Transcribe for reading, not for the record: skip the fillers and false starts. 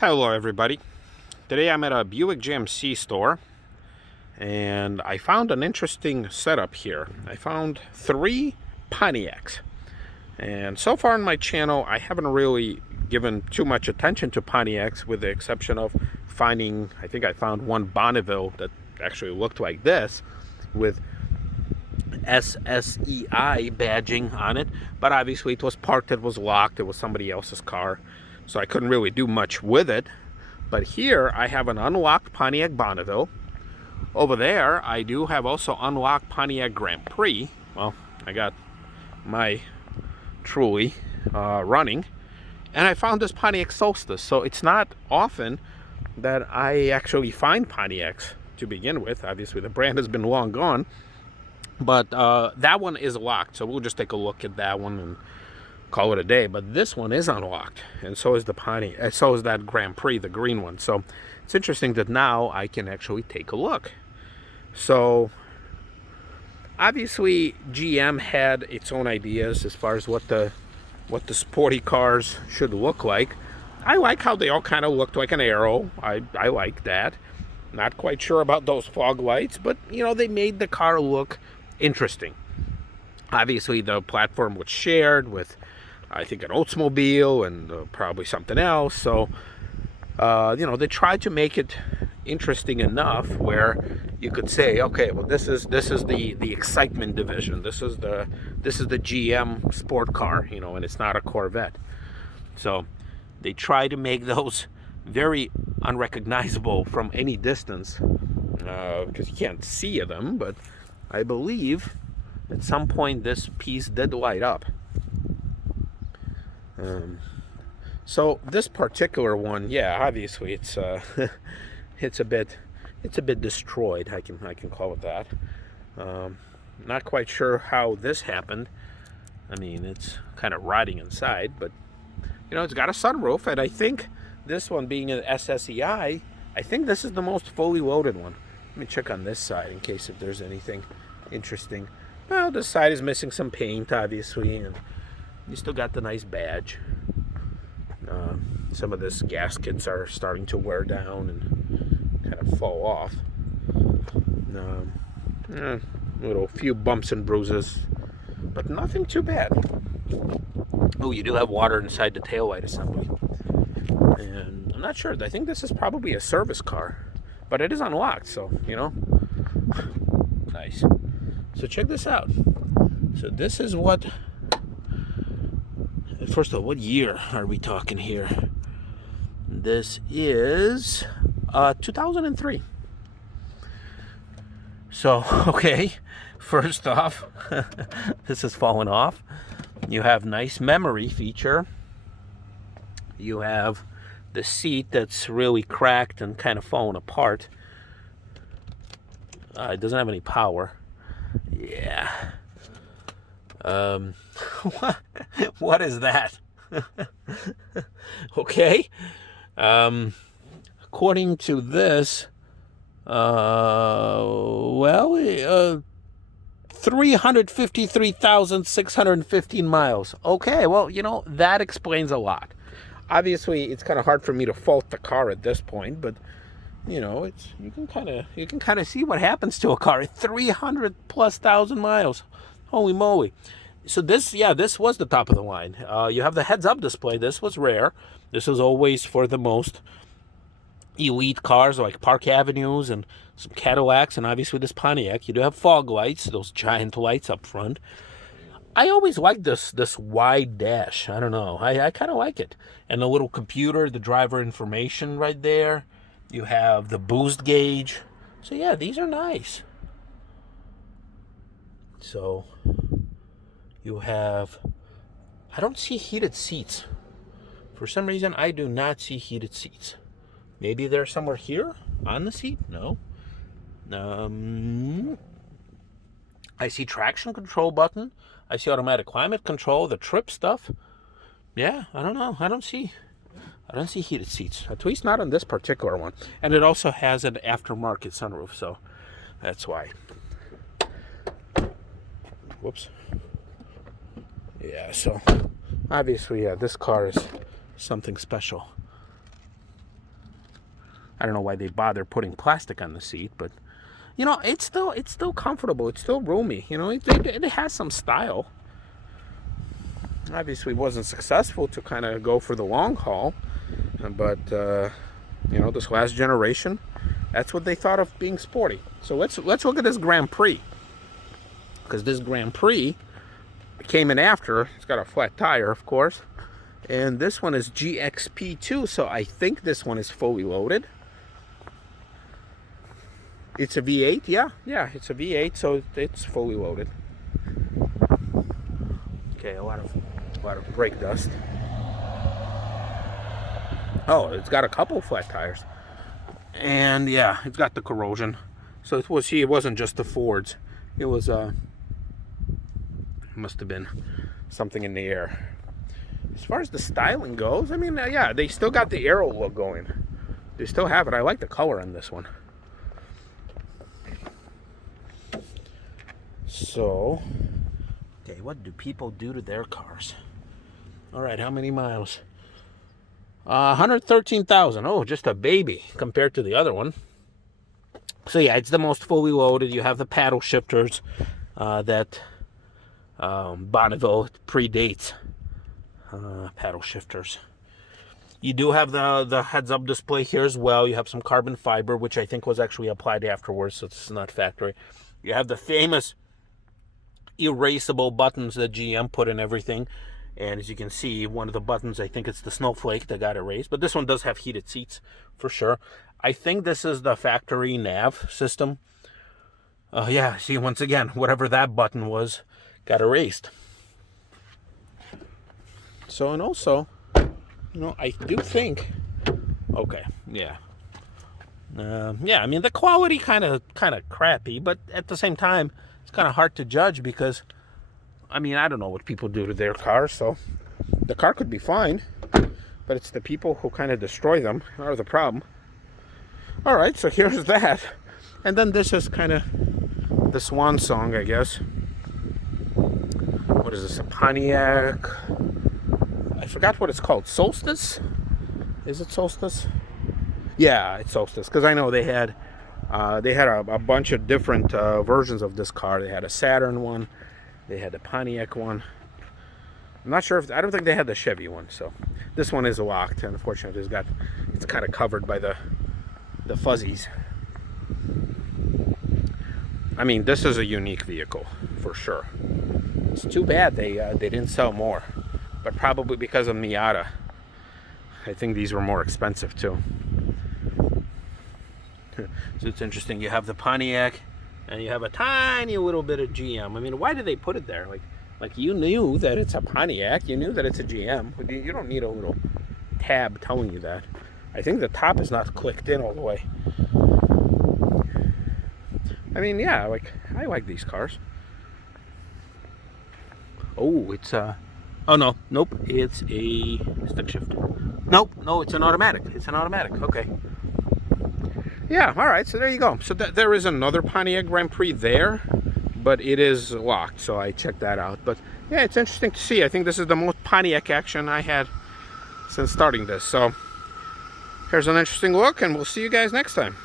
Hello everybody. Today I'm at a Buick GMC store and I found an interesting setup here. I found 3 Pontiacs, and so far on my channel I haven't really given too much attention to Pontiacs, with the exception of finding, I think I found one Bonneville that actually looked like this with SSEI badging on it, but obviously it was parked, it was locked, it was somebody else's car, so I couldn't really do much with it. But here I have an unlocked Pontiac Bonneville. Over there I do have also unlocked Pontiac Grand Prix. Well, I got my truly running, and I found this Pontiac Solstice. So it's not often that I actually find Pontiacs to begin with. Obviously the brand has been long gone, but that one is locked, so we'll just take a look at that one and call it a day. But this one is unlocked, and so is the Pontiac, so is that Grand Prix, the green one. So it's interesting that now I can actually take a look. So obviously GM had its own ideas as far as what the sporty cars should look like. I like how they all kind of looked like an Arrow. I like that. Not quite sure about those fog lights, but you know, they made the car look interesting. Obviously the platform was shared with, I think, an Oldsmobile and probably something else. So you know, they tried to make it interesting enough where you could say, okay, well, this is the excitement division. This is the GM sport car, you know, and it's not a Corvette. So they try to make those very unrecognizable from any distance, because you can't see them. But I believe at some point this piece did light up. So this particular one, yeah, obviously it's it's a bit destroyed. I can call it that. Not quite sure how this happened. I mean, it's kind of rotting inside, but you know, it's got a sunroof, and I think this one, being an SSEI, I think this is the most fully loaded one. Let me check on this side in case if there's anything interesting. Well, this side is missing some paint, obviously, and you still got the nice badge. Some of this gaskets are starting to wear down and kind of fall off. Little few bumps and bruises, but nothing too bad. Oh, you do have water inside the taillight assembly. And I'm not sure. I think this is probably a service car, but it is unlocked, so, you know. Nice. So check this out. So this is what... First of all, what year are we talking here? This is 2003. So, okay, first off, this is falling off. You have nice memory feature. You have the seat that's really cracked and kind of falling apart. It doesn't have any power. Yeah. What is that? Okay. According to this, 353,615 miles. Okay, well, you know, that explains a lot. Obviously, it's kind of hard for me to fault the car at this point, but you know, it's you can kind of see what happens to a car at 300,000+ miles. Holy moly. So this was the top of the line. You have the heads-up display. This was rare. This was always for the most elite cars like Park Avenues and some Cadillacs, and obviously this Pontiac. You do have fog lights, those giant lights up front. I always liked this wide dash. I don't know. I kind of like it. And the little computer, the driver information right there. You have the boost gauge. So yeah, these are nice. So you have, I don't see heated seats. For some reason, I do not see heated seats. Maybe they're somewhere here on the seat? No. I see traction control button. I see automatic climate control, the trip stuff. Yeah, I don't know. I don't see heated seats, at least not on this particular one. And it also has an aftermarket sunroof, so that's why. Whoops. Yeah, so obviously, yeah, this car is something special. I don't know why they bother putting plastic on the seat, but you know, it's still comfortable. It's still roomy. You know, it has some style. Obviously, wasn't successful to kind of go for the long haul, but you know, this last generation, that's what they thought of being sporty. So let's look at this Grand Prix, because this Grand Prix came in after. It's got a flat tire, of course, and this one is GXP2. So I think this one is fully loaded. It's a V8, yeah, it's a V8, so it's fully loaded. Okay, a lot of brake dust. Oh, it's got a couple flat tires, and yeah, it's got the corrosion. So it wasn't just the Fords. It was must have been something in the air. As far as the styling goes, I mean, yeah, they still got the aero look going. They still have it. I like the color on this one. So, okay, what do people do to their cars? All right, how many miles? 113,000. Oh, just a baby compared to the other one. So yeah, it's the most fully loaded. You have the paddle shifters that Bonneville predates paddle shifters. You do have the heads-up display here as well. You have some carbon fiber, which I think was actually applied afterwards, so it's not factory. You have the famous erasable buttons that GM put in everything, and as you can see, one of the buttons, I think it's the snowflake that got erased, but this one does have heated seats for sure. I think this is the factory nav system. Yeah, see, once again, whatever that button was got erased. So, and also, you know, I do think, okay, yeah, yeah, I mean, the quality kind of crappy, but at the same time, it's kind of hard to judge because, I mean, I don't know what people do to their cars, so the car could be fine, but it's the people who kind of destroy them are the problem. All right, so here's that. And then this is kind of the swan song, I guess. What is this, a Pontiac? I forgot what it's called. Solstice? Is it Solstice? Yeah, it's Solstice, because I know they had a bunch of different versions of this car. They had a Saturn one, they had the Pontiac one. I'm not sure I don't think they had the Chevy one. So this one is locked, and unfortunately, it's kind of covered by the fuzzies. I mean, this is a unique vehicle for sure. It's too bad they didn't sell more, but probably because of Miata. I think these were more expensive too. So it's interesting. You have the Pontiac, and you have a tiny little bit of GM. I mean, why did they put it there? Like you knew that it's a Pontiac. You knew that it's a GM. You don't need a little tab telling you that. I think the top is not clicked in all the way. I mean, yeah, like I like these cars. Oh, it's oh no, nope, it's a stick shift. Nope, no, it's an automatic. It's an automatic. Okay. Yeah, all right, so there you go. So there is another Pontiac Grand Prix there, but it is locked, so I checked that out. But yeah, it's interesting to see. I think this is the most Pontiac action I had since starting this. So here's an interesting look, and we'll see you guys next time.